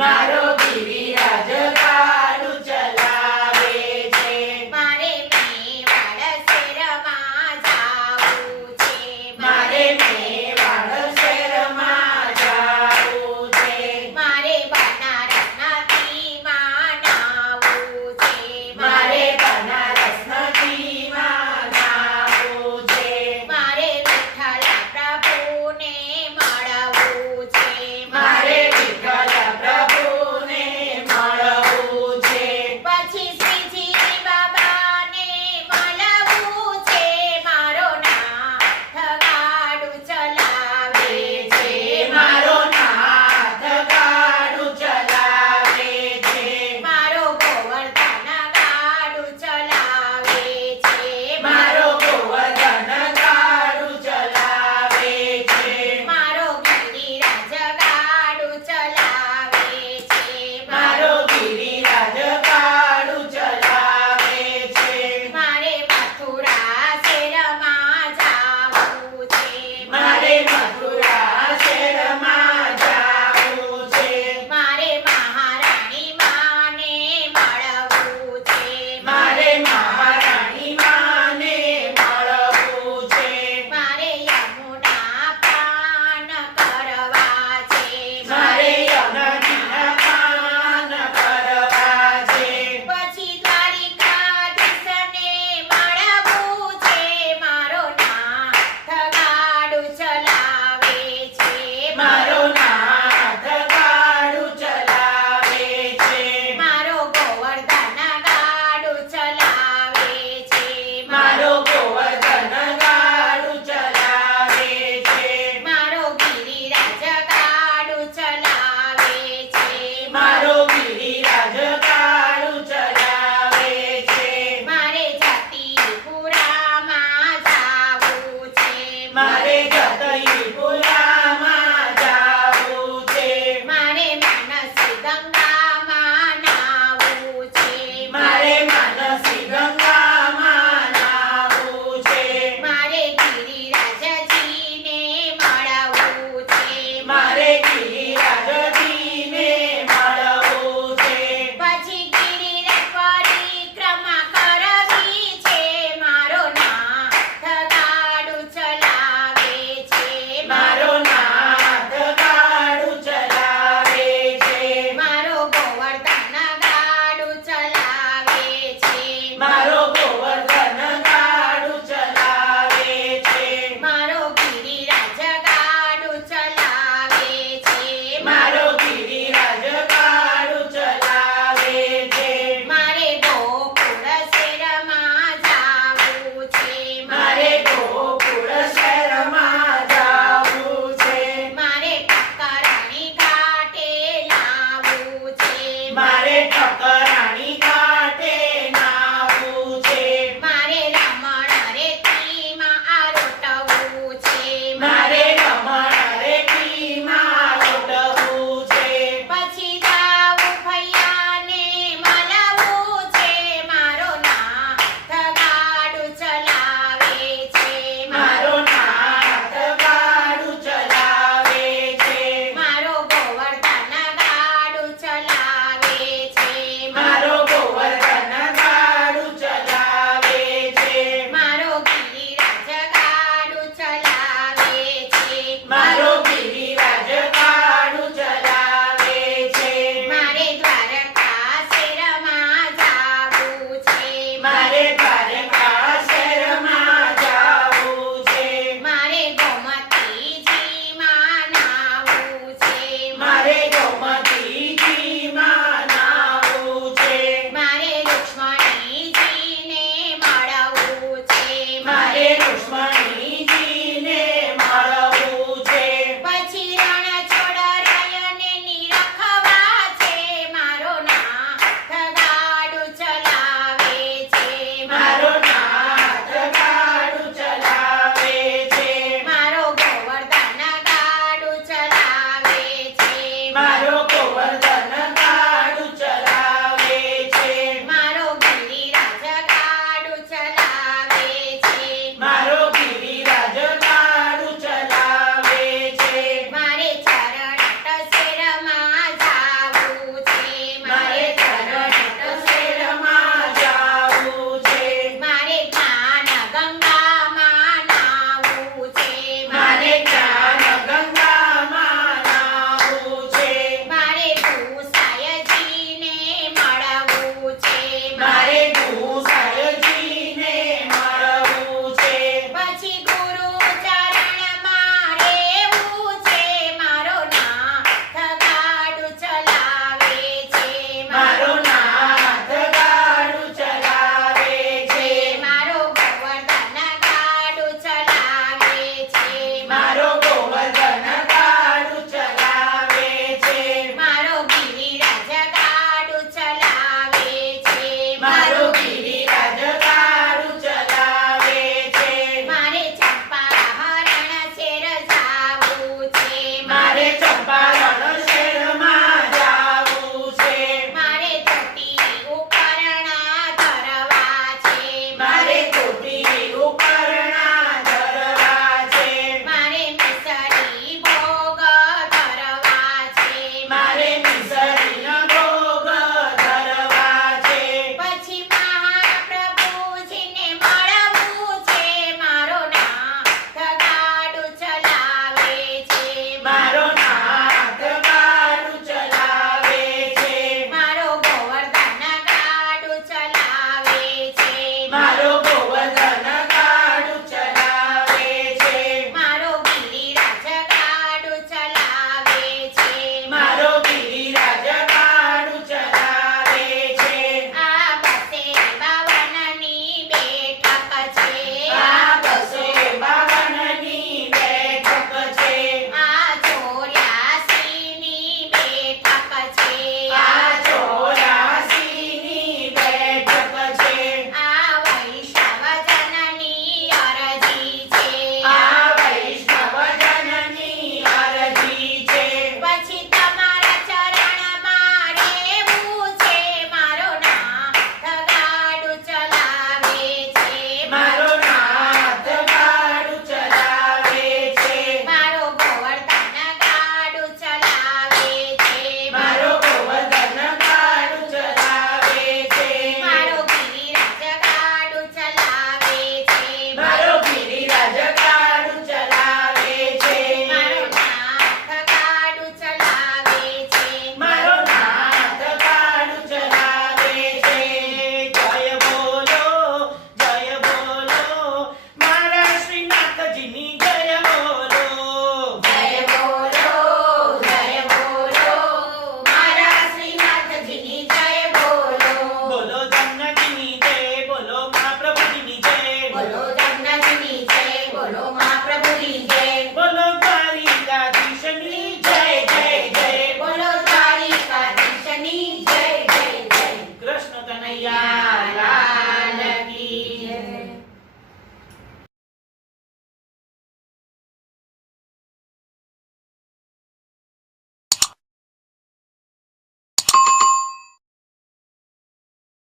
મારો ગિરિરાજ ગાડું ચલાવે છે. મારે મેવાડ શહેરમાં જાવું છે. મારે મેવાડ શહેરમાં જાવું છે. મારે બનારસના નદીમાં નાવું છે. મારે બનારસ નદીમાં નાવું છે. મારે વિઠ્ઠલ પ્રભુને મળવું છે. મારે વિઠ્ઠલ પ્રભુને મળવું છે. પછી શ્રીજી બાબાને મળવું છે. મારો નાથ ગાડું ચલાવે છે. મારો નાથ ગાડું ચલાવે છે. મારો ગોવર્ધન ગાડું ચલાવે છે. મારો ગોવર્ધન ગાડું ચલાવે છે. મારો ગિરિરાજ ગાડું ચલાવે છે. મારો ગિરિરાજ ગાડું ચલાવે છે. મારે મથુરા શહેરમાં જાવું છે. મારે મથુરા શહેરમાં જાવું છે. મારે મહારાણી માને મળવું છે. મારે મહારાણી માને મળવું છે. મારે યમુના પાન કરવા છે. મારે યમુના પાન કરવા છે. પછી દ્વારિકાધીશને મળવું છે. મારો નાથ ગાડું ચલાવે છે. મારો નાથ ગાડું ચલાવે છે. મારો ગોવર્ધન ગાડું ચલાવે છે. મારો ગોવર્ધન ગાડું ચલાવે છે. મારો ગિરિરાજ ગાડું ચલાવે છે. મારો ગિરિરાજ ગાડું ચલાવે છે. મારે જતીપુરામાં જાવું છે. મારે જતઈપુરામાં જાવું છે. મારે માનસી ગંગામાં નાવું છે. મારે માનસી ગંગામાં નાવું છે. મારે ગિરિરાજજીને મળવું છે. મારે ગિરિરાજજીને મળવું છે. પછી ગિરિરાજ પરિક્રમા કરવી છે. મારો નાથ ગાડું ચલાવે છે. મારો નાથ ગાડું ચલાવે છે. મારો ગોવર્ધન ગાડું ચલાવે છે. મારો ગોવર્ધન ગાડું ચલાવે છે. મારો ગિરિરાજ ગાડું ચલાવે છે. મારો ગિરિરાજ ગાડું ચલાવે છે. મારે ગોકુળ શહેરમાં જાવું છે. મારે ગોકુળ શહેરમાં જાવું છે. મારે ઠક્કરાણી ઘાટે લાવવું છે. મારે ઠકરાણી ઘાટે નાવું છે. મારે રમણ રેતીમાં આરોટવું છે. મારે રમણ રેતીમાં લોટવું છે. પછી દાઉ ભૈયાને મળવું છે. મારો નાથ ગાડું ચલાવે છે. મારો નાથ ગાડું ચલાવે છે. મારો ગોવર્ધન ગાડું ચલાવે છે. મારો ગોવર્ધન ગાડું ચલાવે છે. મારો ગિરિરાજ ગાડું ચલાવે છે. મારો ગિરિરાજ ગાડું ચલાવે છે. મારે દ્વારકા શહેરમાં જાવું છે. મારે દ્વારકા શહેરમાં જાવું છે. મારે ગોમતીજીમાં નાવું છે. મારે ગોમતીજીમાં નાવું છે. મારે રુક્ષ્મણીજીને મળવું છે. મારે રુક્ષ્મણીજીને મળવું છે. પછી રણછોડરાયને નિરખવા છે. મારો નાથ ગાડું ચલાવે છે. મારો નાથ ગાડું ચલાવે છે. મારો ગોવર્ધન ગાડું ચલાવે છે. મારો